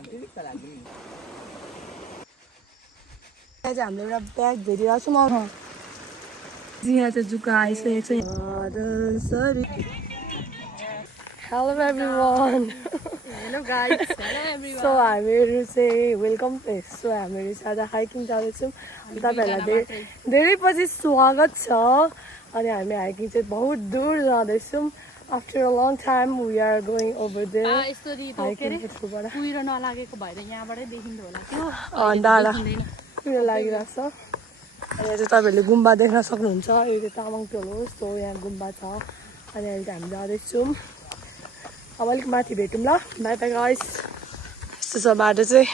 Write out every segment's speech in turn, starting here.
हामीले एउटा ब्याग भेटिरहेको छौँ यहाँ चाहिँ जुका आइसकेको छ hello everyone hello guys so हामीहरू चाहिँ वेलकम सो हामीहरू चाहिँ आज हाइकिङ जाँदैछौँ तपाईँहरूलाई धेरै पछि स्वागत छ अनि हामी हाइकिङ चाहिँ बहुत दूर जाँदैछौँ after a long time we are going over there hiking थ्रुबाट कुहिरो नलागेको भएर यहाँबाटै देखिन्थ्यो होला त्यो डाँडा कुहिरो लागिरहेको छ अनि यहाँ चाहिँ तपाईँहरूले गुम्बा देख्न सक्नुहुन्छ यो चाहिँ तामाङ टोल हो सो यहाँ गुम्बा छ अनि अहिले चाहिँ हामी जाँदैछौँ अब अलिक माथि भेटौँ ल बाई बाई गाइस यस्तो छ बाटो चाहिँ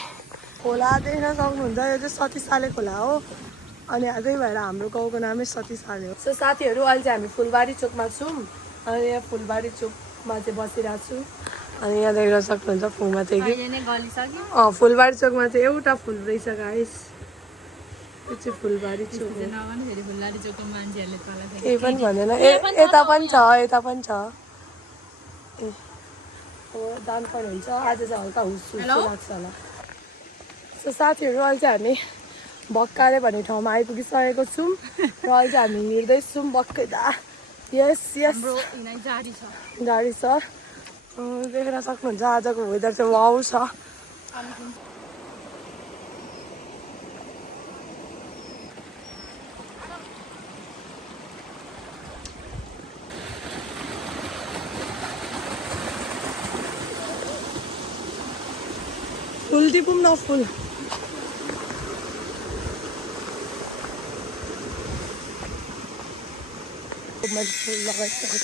खोला देख्न सक्नुहुन्छ यो चाहिँ सतीसाले खोला हो अनि त्यही भएर हाम्रो गाउँको नामै सतीसाले हो सो साथीहरू अहिले चाहिँ हामी फुलबारी चोकमा छौँ अनि यहाँ फुलबारी चोकमा चाहिँ बसिरहेको छु अनि यहाँ देख्न सक्नुहुन्छ फुलमा चाहिँ कि फुलबारी चोकमा चाहिँ एउटा फुल रहेछ गाइस यो चाहिँ फुलबारी चोक ए पनि भन्दैन यता पनि छ यता पनि छ ए जानुपर्ने हुन्छ आज चाहिँ हल्का हुस लाग्छ होला सो साथीहरू अहिले चाहिँ हामी भक्काले भन्ने ठाउँमा आइपुगिसकेको छौँ र अहिले चाहिँ हामी हिँड्दैछौँ भक्कै दा यस यस गाडी छ देख्न सक्नुहुन्छ आजको वेदर चाहिँ वाउ छ फुल टिपौँ न फुल मैले फुल लगाइसकेको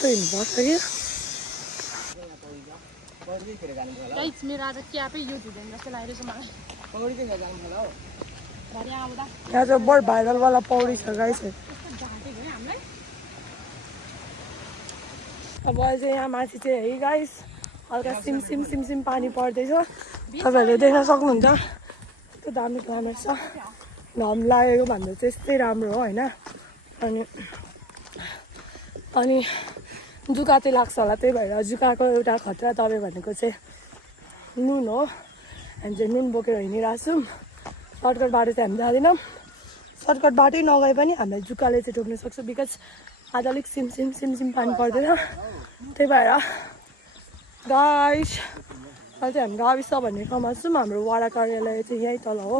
हिँड्नुपर्छ कि मेरो आज क्यापै युज हुँदैन जस्तो लागिरहेछ मलाई यहाँ चाहिँ बढ भाइरलवाला पौडी छ गाइस अब अहिले चाहिँ यहाँ माथि चाहिँ है गाइस हल्का सिमसिम सिमसिम पानी पर्दैछ तपाईँहरूले देख्न सक्नुहुन्छ यस्तो दामी क्लाइमेट छ घाम लागेको भन्दा चाहिँ यस्तै राम्रो हो होइन अनि जुका चाहिँ लाग्छ होला त्यही भएर जुकाको एउटा खतरा दबाई भनेको चाहिँ नुन हो हामी चाहिँ नुन बोकेर हिँडिरहेको छौँ सर्टकट बाटो चाहिँ हामी जाँदैनौँ सर्टकट बाटै नगए पनि हामीलाई जुकाले चाहिँ ठोक्न सक्छ बिकज आज अलिक सिमसिम सिमसिम पानी पर्दैन त्यही भएर गाइस अहिले चाहिँ हामी गाविस भन्ने ठाउँमा छौँ हाम्रो वडा कार्यालय चाहिँ यहीँ तल हो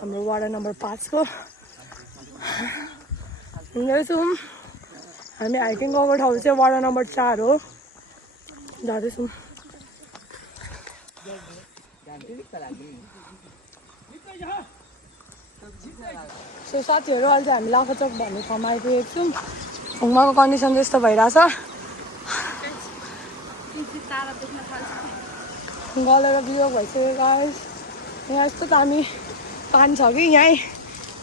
हाम्रो वडा नम्बर 5 को हिँड्दैछौँ हामी हाइकिङ गएको ठाउँ चाहिँ वडा नम्बर 4 हो जाँदैछौँ सो साथीहरू अहिले चाहिँ हामी लाफाचोक भन्ने ठाउँमा आइपुगेको छौँ ढुङ्गाको कन्डिसन त्यस्तो भइरहेछ गलेर बियो भइसक्यो गाइस यहाँ यस्तो दामी पानी छ कि यहीँ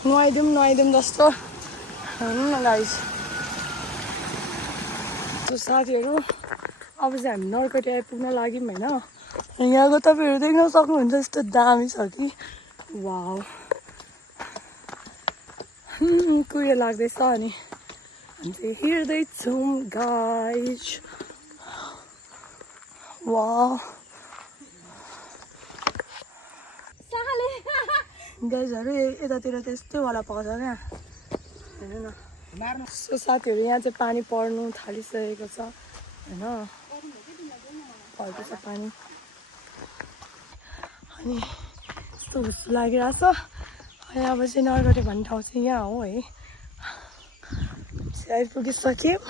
नुहाइदिउँ जस्तो गाइस सो साथीहरू अब चाहिँ हामी नरकटे आइपुग्न लाग्यौँ होइन यहाँको तपाईँहरू देख्न सक्नुहुन्छ यस्तो दामी छ कि वाउ कुहिरो लाग्दैछ अनि हामी चाहिँ हिँड्दैछौँ गाइस वाउ गाइसहरू यतातिर त्यस्तै वाला पाउँछ क्या हेर्नु न सो साथीहरू यहाँ चाहिँ पानी पर्नु थालिसकेको छ होइन पर्दैछ पानी अनि यस्तो हुस्सो लागिरहेको छ अनि अब चाहिँ नरगटे भन्ने ठाउँ चाहिँ यहाँ हो है आइपुगिसक्यौँ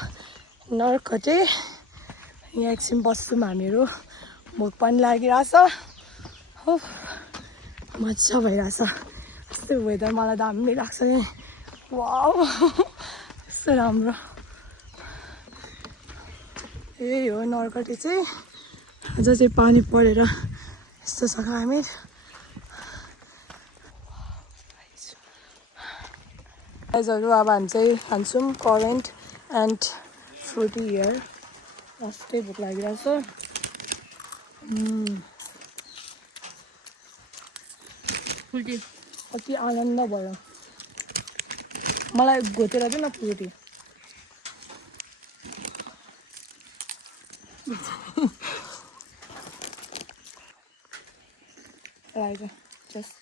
नरकटे यहाँ एकछिन बस्छौँ हामीहरू भोक पनि लागिरहेछ हो मजा भइरहेछ यस्तो वेदर मलाई दामी लाग्छ नि वाउ यस्तो राम्रो यही हो नरकटे चाहिँ आज चाहिँ पानी परेर यस्तो छ क्लाइमेट गाइजहरू अब हामी चाहिँ खान्छौँ करेन्ट एन्ड फ्रुटी हियर अस्ति भोक लागिरहेछ कति आनन्द भयो मलाई घोटेर चाहिँ न फ्रुटी Like just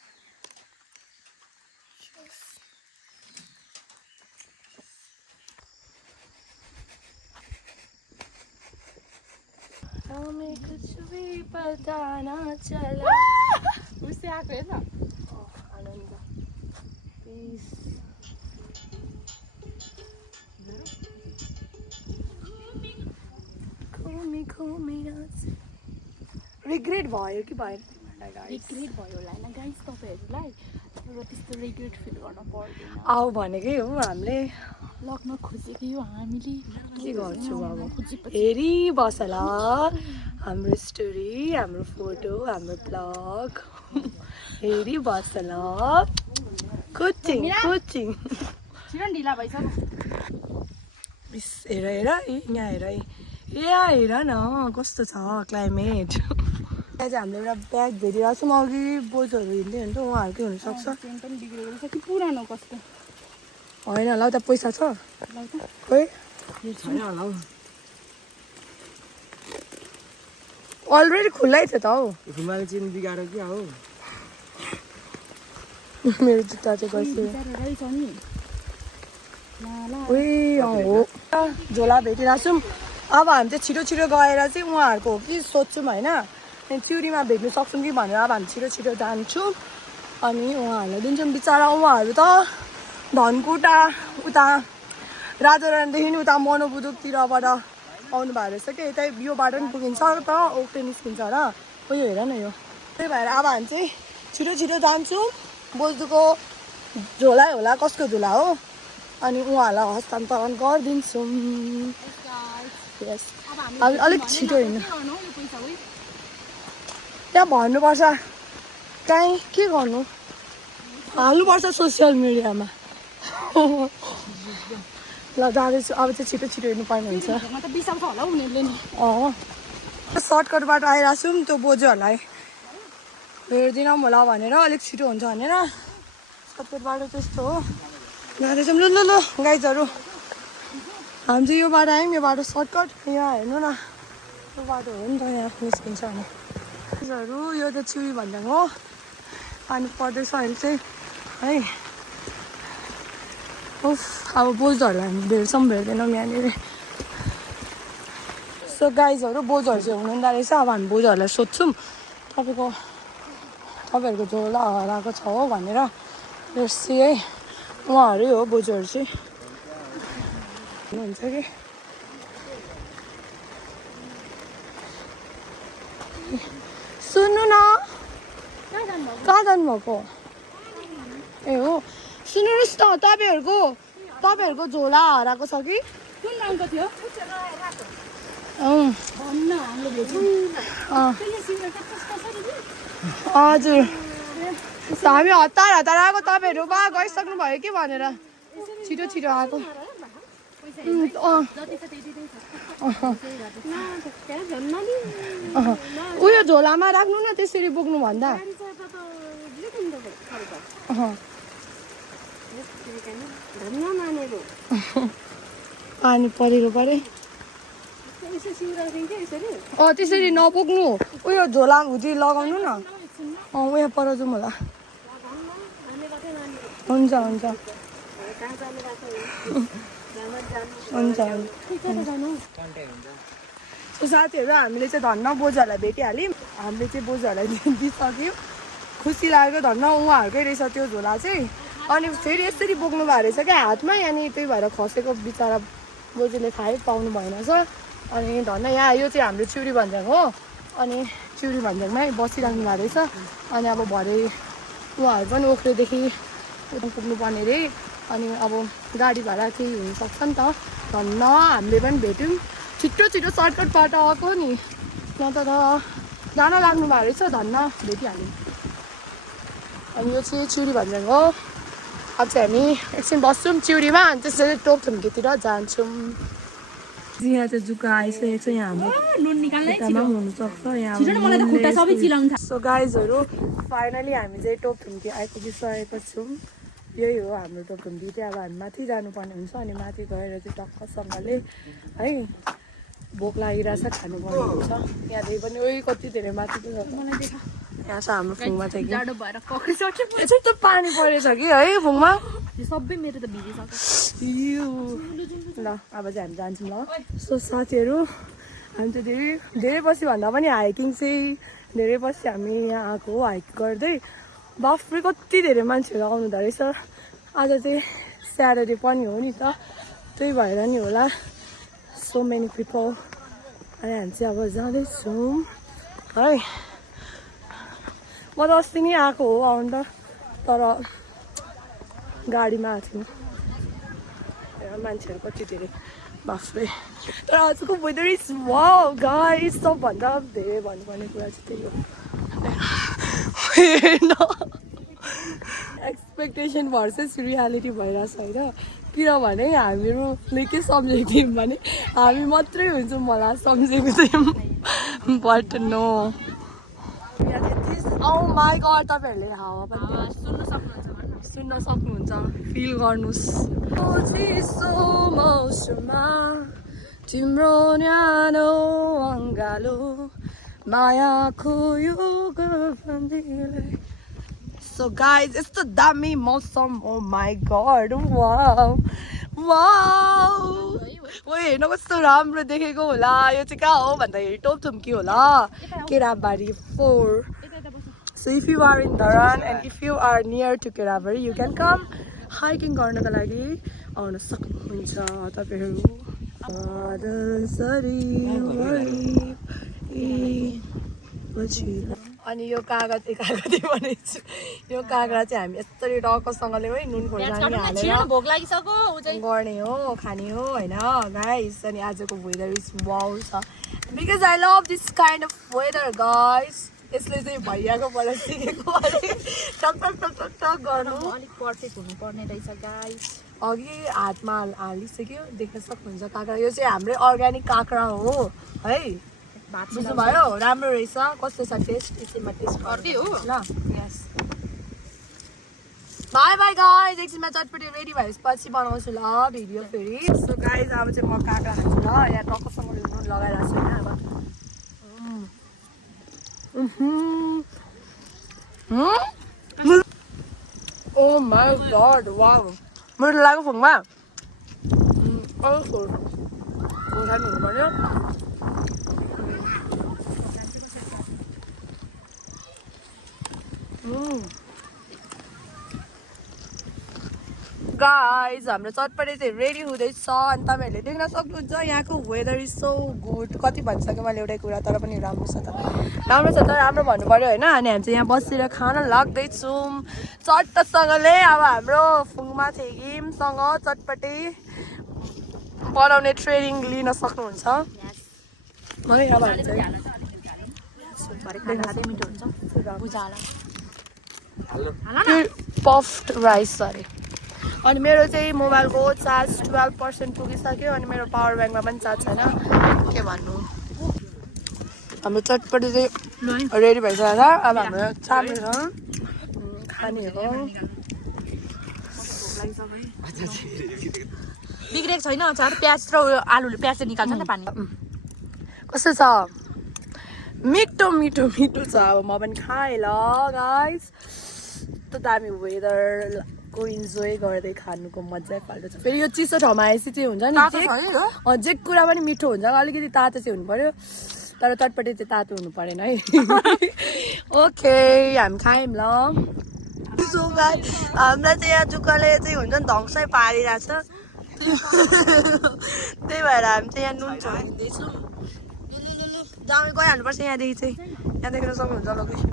हमें कुछ भी पता ना चला उससे आएको हेर्न आनन्द पिस घुमी घुमी रिग्रेट भयो कि भएन रिग्रेट भयो होला होइन गाइस तपाईँहरूलाई अब त्यस्तो रिग्रेट फिल गर्न पर्दैन आऊ भनेकै हो हामीले लग्न खोजेकै हो हामीले के गर्छु अब खोजेपछि हेरिबस ल हाम्रो स्टोरी हाम्रो फोटो हाम्रो ब्लग हेरिबस ल कोचिङ कोचिङ छिटो न ढिला भइसक्यो इस हेर हेर यहाँ हेर यहाँ हेर न कस्तो छ क्लाइमेट चाहिँ हामीले एउटा ब्याग भेटिरहेको छौँ अघि बोजूहरू हिँड्दै हुन्छ उहाँहरूकै हुनसक्छ चेन पनि बिग्रेको रहेछ कि पुरानो कस्तो होइन ल उता पैसा छ ल त खोइ हेर्छु अलरेडी खुल्लै थियो त हौ हिमाल चेन बिगाएर क्या हो मेरो जुत्ता चाहिँ गइसक्यो रहेछ नि उही हो झोला भेटिरहेको छौँ अब हामी चाहिँ छिटो छिटो गएर चाहिँ उहाँहरूको हो कि सोध्छौँ होइन चिउरीमा भेट्नु सक्छौँ कि भनेर अब हामी छिटो छिटो जान्छौँ अनि उहाँहरूलाई दिन्छौँ बिचरा उहाँहरू त धनकुटा उता राजारानीदेखि उता मनोबुदुकतिरबाट आउनु भएको रहेछ कि यतै यो बाटो पनि पुगिन्छ त ओक्टे निस्किन्छ र उयो हेर न यो त्यही भएर अब हामी चाहिँ छिटो छिटो जान्छौँ बोजूको झोला होला कसको झोला हो अनि उहाँहरूलाई हस्तान्तरण गरिदिन्छौँ यस अब अलिक छिटो हिँड्नु त्यहाँ भन्नुपर्छ काहीँ के गर्नु हाल्नुपर्छ सोसियल मिडियामा ल जाँदैछु अब चाहिँ छिटो छिटो हिँड्नु पर्ने हुन्छ सर्टकटबाट आइरहेको छौँ त्यो बोजूहरूलाई हेरिदिनौँ होला भनेर अलिक छिटो हुन्छ भनेर सर्टकट बाटो त्यस्तो हो जाँदैछौँ लु लु लु गाइजहरू हामी चाहिँ यो बाटो आयौँ यो बाटो सर्टकट यहाँ हेर्नु न यो बाटो हो नि त यहाँ निस्किन्छ अनि गाइजहरू यो त चिउरी भन्ज्याङ हो पानी पर्दैछ अहिले चाहिँ है उफ अब बोजूहरूलाई हामी भेट्छौँ भेट्दैनौँ यहाँनिर सो गाइजहरू बोजूहरू चाहिँ हुनुहुँदो रहेछ अब हामी बोजूहरूलाई सोध्छौँ तपाईँहरूको झोला हराएको छ हो भनेर हेर्छु है उहाँहरू हो बोजूहरू चाहिँ हुनुहुन्छ कि सुन्नु न कहाँ जानुभएको ए हो सुन्नुहोस् न तपाईँहरूको झोला हराएको छ कि कुन रङको थियो भन्न हाम्रो भेट्यौँ हजुर हामी हतार हतार आएको तपाईँहरू बा गइसक्नु भयो कि भनेर छिटो छिटो आएको उयो झोलामा राख्नु न त्यसरी बोक्नु भन्दा पानी परेको परे त्यसरी नबोक्नु उयो झोला हुँदी लगाउनु न उयो पर जाउँ होला हुन्छ हुन्छ हुन्छ साथीहरू हामीले चाहिँ धन्न बोजूहरूलाई भेटिहाल्यौँ हामीले चाहिँ बोजूहरूलाई दिइसक्यौँ खुसी लाग्यो धन्न उहाँहरूकै रहेछ त्यो झोला चाहिँ अनि फेरि यसरी बोक्नु भएको रहेछ क्या हातमा अनि त्यही भएर खसेको बिचरा बोजूले खाइ पाउनु भएन छ अनि धन्न यहाँ यो चाहिँ हाम्रो चिउरी भन्ज्याङ हो अनि चिउरी भन्ज्याङमै बसिराख्नु भएको रहेछ अनि अब भरे उहाँहरू पनि ओख्रेदेखि उता पुग्नुपर्ने रे अनि अब गाडी भाडा केही हुनसक्छ नि त धन्न हामीले पनि भेट्यौँ छिटो छिटो सर्टकटबाट आएको नि न त जान लाग्नु भएको रहेछ धन्न भेटिहाल्यौँ अनि यो चाहिँ चिउरी भन्ज्याङ हो अब चाहिँ हामी एकछिन बस्छौँ चिउरीमा अनि त्यसरी टोकथुम्कीतिर जान्छौँ यहाँ चाहिँ जुका आइसकेको छ यहाँ हाम्रो हुनसक्छ यहाँ सो गाइजहरू फाइनली हामी चाहिँ टोकथुम्की आइपुगिसकेको छौँ यही हो हाम्रो टोकथुम्की चाहिँ अब हामी माथि जानुपर्ने हुन्छ अनि माथि गएर चाहिँ टक्कसँगले है भोक लागिरहेछ खानुपर्ने हुन्छ यहाँ धेरै पनि ओइ कति धेरै माथि पनि छ मलाई देखा यहाँ छ हाम्रो फुङमा चाहिँ कि जाडो भएर कक्रिसक्यो यसरी त पानी परेछ कि है फुङमा यो सबै मेरो त भिजिसक्यो यो ल अब चाहिँ हामी जान्छौँ ल सो साथीहरू हामी चाहिँ धेरै धेरै पछि भन्दा पनि हाइकिङ चाहिँ धेरै पछि हामी यहाँ आएको हो हाइक गर्दै बाफ्रे कति धेरै मान्छेहरू आउनुहुँदो रहेछ आज चाहिँ स्याटरडे पनि हो नि त त्यही भएर नि होला सो मेनी पिपल अनि हामी चाहिँ अब जाँदैछौँ है म त अस्ति नै आएको हो आउनु त तर गाडीमा आएको थियौँ मान्छेहरू कति धेरै बाफ्रे तर आजको वेदर इज वाउ गाइस सबभन्दा धेरै भन्नुपर्ने कुरा चाहिँ त्यही हो एक्सपेक्टेसन भर्सेस रियालिटी भइरहेछ होइन किनभने हामीहरूले के सम्झेको थियौँ भने हामी मात्रै हुन्छौँ मलाई सम्झेको थियौँ बट नो औ माई गड तपाईँहरूले हावा पनि सुन्न सक्नुहुन्छ फिल गर्नुहोस् चिसो मौसममा तिम्रो न्यानो अङ्गालो मायाको यो गफन्दिले सो गाइज यस्तो दामी मौसम ओ माई गड वाउ वाउ ओ हेर्नु कस्तो राम्रो देखेको होला यो चाहिँ कहाँ हो भन्दाखेरि टोपथुम्की होला Kerabari 4 So if you are in Dharan and if you are near to Kerabari, you can come hiking गर्नको लागि आउन सक्नुहुन्छ तपाईहरु अनि यो कागती भनेछु यो कागरा चाहिँ हामी यसरी डक्कसँगले है नुन खोर्सानी हालेर भोक लागिसक्यो गर्ने हो खाने हो हैन गाइस अनि आजको वेदर इज वाउ छ because I love this kind of weather guys यसले चाहिँ भैयाकोबाट सिकेको टक गर्नु अलिक पर्फेक्ट हुनुपर्ने रहेछ गाइस अघि हातमा हालिसक्यो देख्न सक्नुहुन्छ काँक्रा यो चाहिँ हाम्रै अर्ग्यानिक काँक्रा हो है बुझ्नुभयो राम्रो रहेछ कस्तो छ टेस्ट एकछिनमा टेस्ट गर्दै हो ल यस बाई बाई गाइज एकछिनमा चटपटी रेडी भएपछि बनाउँछु ल भिडियो फेरि सो गाइज अब चाहिँ म काँक्रा खान्छु ल यहाँ टक्कसँगले नुन लगाइरहेको छु होइन अब ओ माई गड वाउ मेरो लाग्यो फुङमा खोर्सानी हुनु पर्यो गाइज हाम्रो चटपटे चाहिँ रेडी हुँदैछ अनि तपाईँहरूले देख्न सक्नुहुन्छ यहाँको वेदर इज सो गुड कति भनिसक्यो मैले एउटै कुरा तर पनि राम्रो छ त राम्रो भन्नु पर्यो होइन अनि हामी चाहिँ यहाँ बसेर खान लाग्दैछौँ चट्टसँगले अब हाम्रो फुङमा थेगिमसँग चटपटे बनाउने ट्रेनिङ लिन सक्नुहुन्छ मलाई अब पफ्ड राइस अरे अनि मेरो चाहिँ मोबाइलको चार्ज 12% पुगिसक्यो अनि मेरो पावर ब्याङ्कमा पनि चार्ज छैन के भन्नु हाम्रो चटपटी चाहिँ रेडी भइसकेको छ अब हाम्रो चाम्रे छ खाने हो बिग्रेको छैन अचार प्याज र आलुले प्याज चाहिँ निकाल्छ नि त पानी कस्तो छ मिठो मिठो मिठो छ अब म पनि खाएँ ल गाइस त दामी वेदरको इन्जोय गर्दै खानुको मजै फाल्टो छ फेरि यो चिसो ठाउँमा आएपछि चाहिँ हुन्छ नि जे कुरा पनि मिठो हुन्छ अलिकति तातो चाहिँ हुनु पर्यो तर चटपटे चाहिँ तातो हुनु परेन है ओके हामी खायौँ ल हामीलाई चाहिँ यहाँ जुकाले चाहिँ हुन्छ नि धङ्सै पारिरहेछ त्यही भएर हामी चाहिँ यहाँ नुन छोडिदिँदैछौँ जामै गइहाल्नुपर्छ यहाँदेखि चाहिँ यहाँ देख्न सक्नुहुन्छ लोकेसन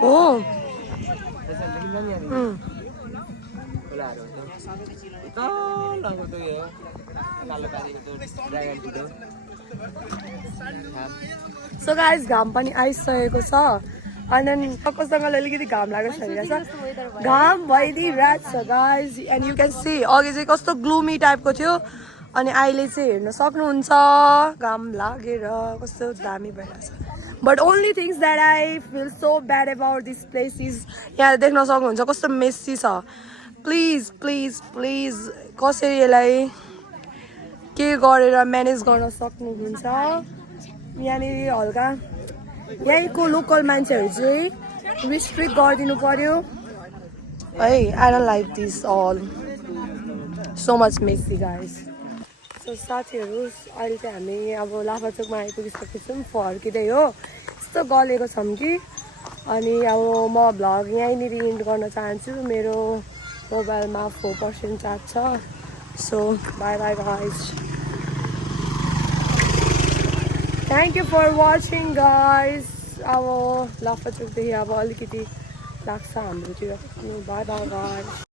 हो सो गाइस घाम पनि आइसकेको छ अनि टक्कसँगले अलिकति घाम लागेको छ घाम भइदिइरहेको छ guys and you can see अघि चाहिँ कस्तो ग्लुमी टाइपको थियो अनि अहिले चाहिँ हेर्न सक्नुहुन्छ घाम लागेर कस्तो दामी भइरहेछ but only things that I feel so bad about this place is यहाँ देख्न सक्नुहुन्छ कस्तो मेसी छ प्लिज प्लिज प्लिज कसरी यसलाई के गरेर म्यानेज गर्न सक्नुहुन्छ यहाँनिर हल्का यहीँको लोकल मान्छेहरू चाहिँ रिस्ट्रिक्ट गरिदिनु पर्यो है I don't like this all so much messy guys so साथीहरू अहिले चाहिँ हामी अब लाभाचोकमा आइपुगिसकेछौँ फर्किँदै हो यस्तो गलेको छौँ कि अनि अब म भ्लग यहीँनिर इन्ड गर्न चाहन्छु मेरो मोबाइलमा 4% चार्ज छ so bye bye guys thank you for watching guys अब लाभाचोकदेखि अब अलिकति लाग्छ हाम्रोतिर बाई बाई गाइस